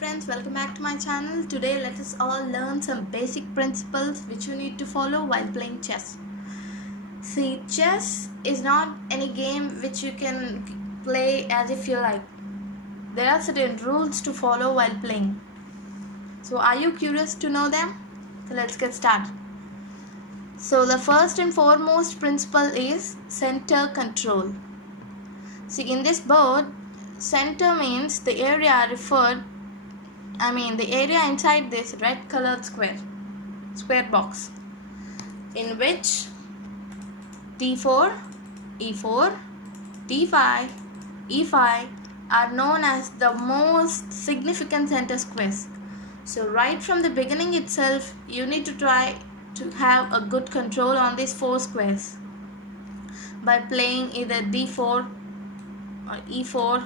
friends, welcome back to my channel. Today let us all learn some basic principles which you need to follow while playing chess. See, chess is not any game which you can play as if you like. There are certain rules to follow while playing. So are you curious to know them? So let's get started. So the first and foremost principle is center control. See, in this board, center means the area the area inside this red colored square box, in which d4, e4, d5, e5 are known as the most significant center squares. So right from the beginning itself, you need to try to have a good control on these four squares by playing either d4 or e4.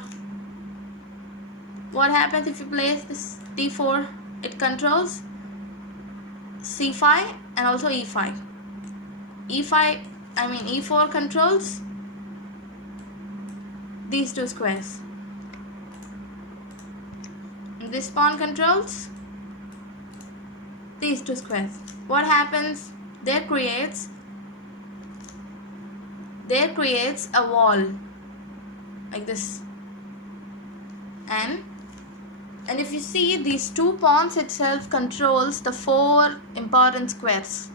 What happens if you place this d4? It controls c5 and also e5. E4 controls these two squares. And this pawn controls these two squares. What happens? There creates a wall like this. And if you see, these two pawns itself controls the four important squares,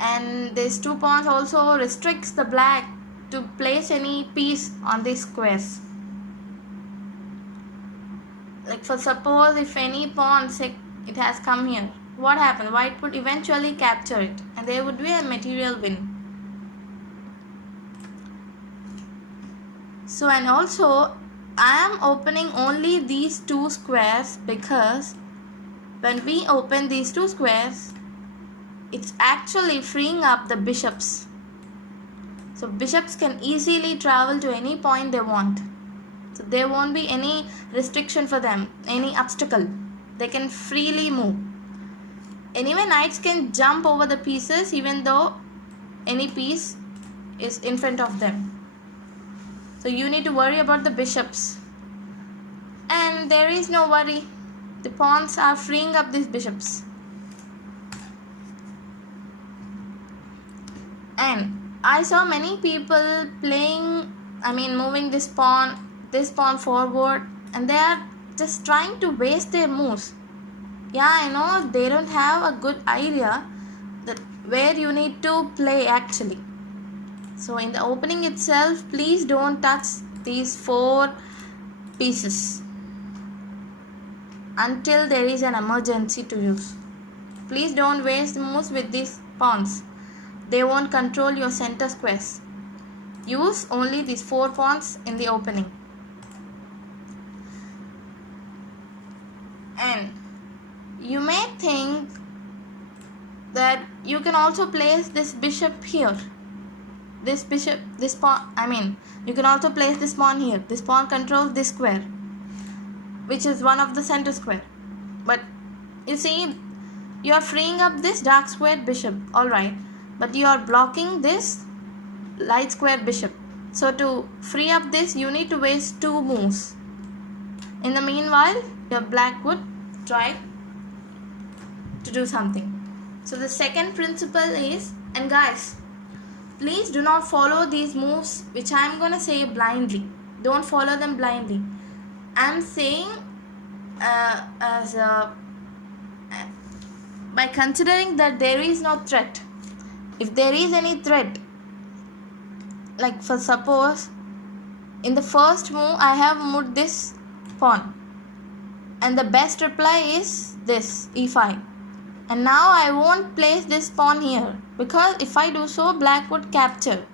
and these two pawns also restricts the black to place any piece on these squares. Like for suppose if any pawn, say it has come here, what happened? White would eventually capture it and there would be a material win. So, and also I am opening only these two squares because when we open these two squares, it's actually freeing up the bishops. So bishops can easily travel to any point they want. So there won't be any restriction for them, any obstacle. They can freely move. Anyway, knights can jump over the pieces even though any piece is in front of them. So you need to worry about the bishops. And there is no worry. The pawns are freeing up these bishops. And I saw many people moving this pawn forward, and they are just trying to waste their moves. Yeah, I know they don't have a good idea that where you need to play actually. So in the opening itself, please don't touch these four pieces until there is an emergency to use. Please don't waste moves with these pawns. They won't control your center squares. Use only these four pawns in the opening. And you may think that you can also place this bishop here. You can also place this pawn here. This pawn controls this square, which is one of the center square. But you see, you are freeing up this dark squared bishop, alright, but you are blocking this light squared bishop. So to free up this, you need to waste two moves. In the meanwhile, your black would try to do something. So the second principle is, and guys, please do not follow these moves which I am going to say blindly. Don't follow them blindly. I am saying by considering that there is no threat. If there is any threat, like for suppose in the first move I have moved this pawn, and the best reply is this e5. And now I won't place this pawn here because if I do so, black would capture.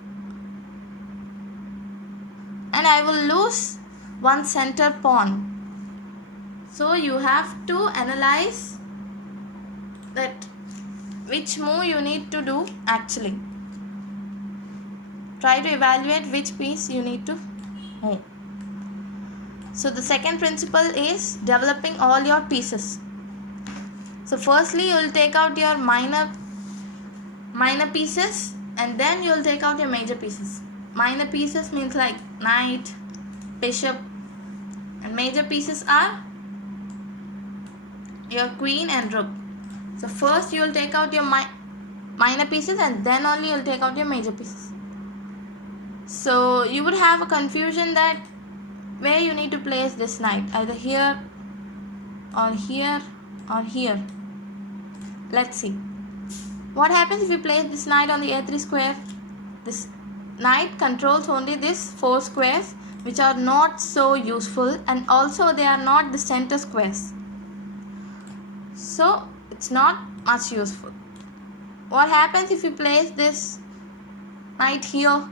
And I will lose one center pawn. So you have to analyze that which move you need to do actually. Try to evaluate which piece you need to move. So the second principle is developing all your pieces. So firstly, you will take out your minor pieces, and then you will take out your major pieces. Minor pieces means like knight, bishop, and major pieces are your queen and rook. So first you will take out your minor pieces and then only you will take out your major pieces. So you would have a confusion that where you need to place this knight, either here or here or here. Let's see. What happens if you place this knight on the a3 square? This knight controls only these 4 squares, which are not so useful, and also they are not the center squares. So it's not much useful. What happens if you place this knight here?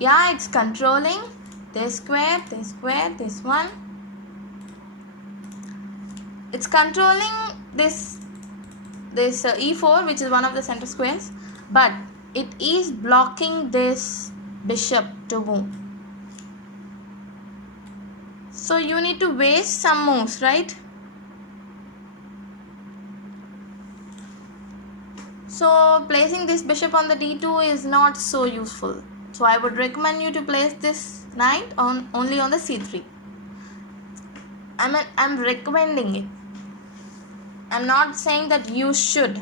Yeah, it's controlling this square, this one. It's controlling this e4, which is one of the center squares, but it is blocking this bishop to move. So you need to waste some moves, right? So placing this bishop on the d2 is not so useful. So I would recommend you to place this knight only on the c3. I'm recommending it. I'm not saying that you should.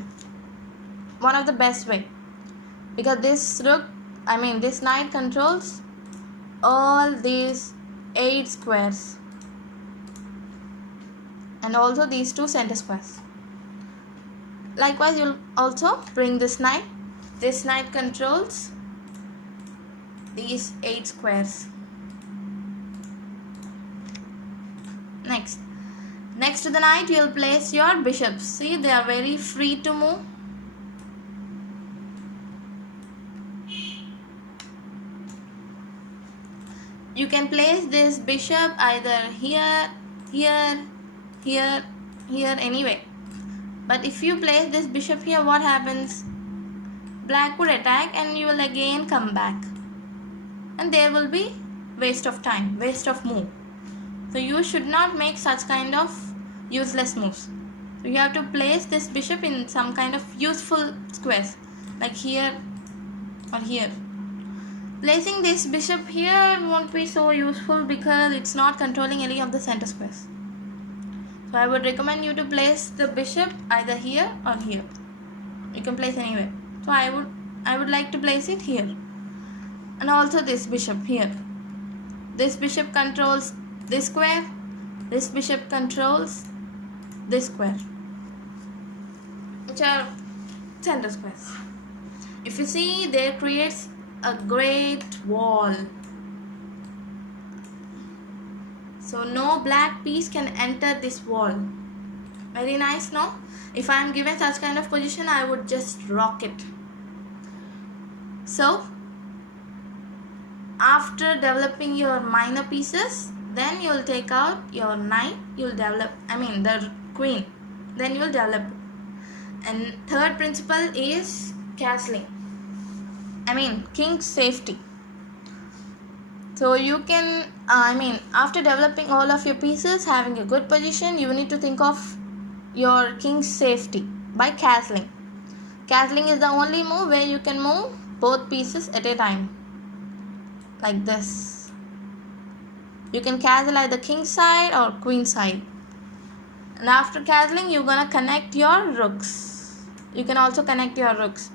One of the best way, because this knight controls all these 8 squares and also these 2 center squares. Likewise, you'll also bring this knight. This knight controls these 8 squares. Next to the knight, you'll place your bishops. See, they are very free to move. You can place this bishop either here, anyway. But if you place this bishop here, what happens? Black would attack and you will again come back. And there will be waste of time, waste of move. So you should not make such kind of useless moves. So you have to place this bishop in some kind of useful squares, like here or here. Placing this bishop here won't be so useful because it's not controlling any of the center squares. So I would recommend you to place the bishop either here or here. You can place anywhere. So I would like to place it here. And also this bishop here. This bishop controls this square. This bishop controls this square, which are center squares. If you see, there creates a great wall. So no black piece can enter this wall. Very nice, no? If I am given such kind of position, I would just rock it. So after developing your minor pieces, then you will take out your knight, you will develop, the queen, then you will develop. And third principle is castling, king's safety. So you can, after developing all of your pieces, having a good position, you need to think of your king's safety by castling. Castling is the only move where you can move both pieces at a time, like this. You can castle either king side or queen side. And after castling, you're gonna connect your rooks. You can also connect your rooks.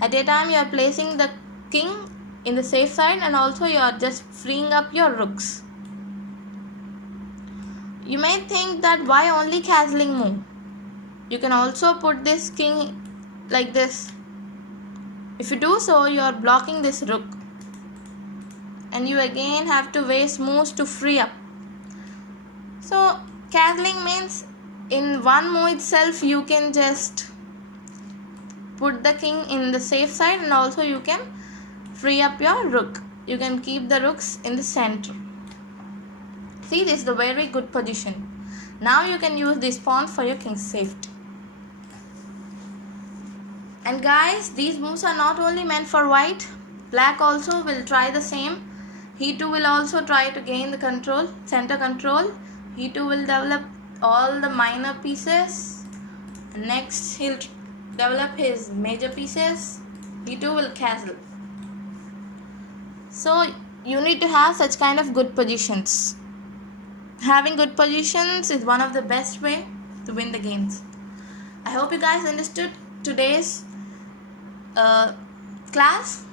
At a time, you are placing the king in the safe side and also you are just freeing up your rooks. You may think that why only castling move? You can also put this king like this. If you do so, you are blocking this rook. And you again have to waste moves to free up. So castling means in one move itself you can just put the king in the safe side and also you can free up your rook. You can keep the rooks in the center. See, this is the very good position. Now you can use these pawns for your king's safety. And guys, these moves are not only meant for white. Black also will try the same. He too will also try to gain the control, center control. He too will develop all the minor pieces. Next, he'll develop his major pieces. He too will castle. So you need to have such kind of good positions. Having good positions is one of the best way to win the games. I hope you guys understood today's class,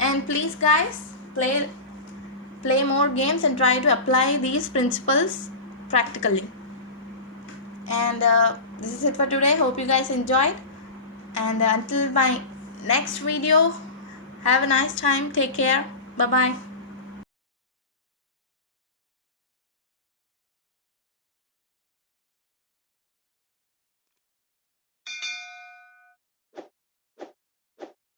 and please guys play more games and try to apply these principles practically. And this is it for today. Hope you guys enjoyed, and until my next video, have a nice time. Take care. Bye bye.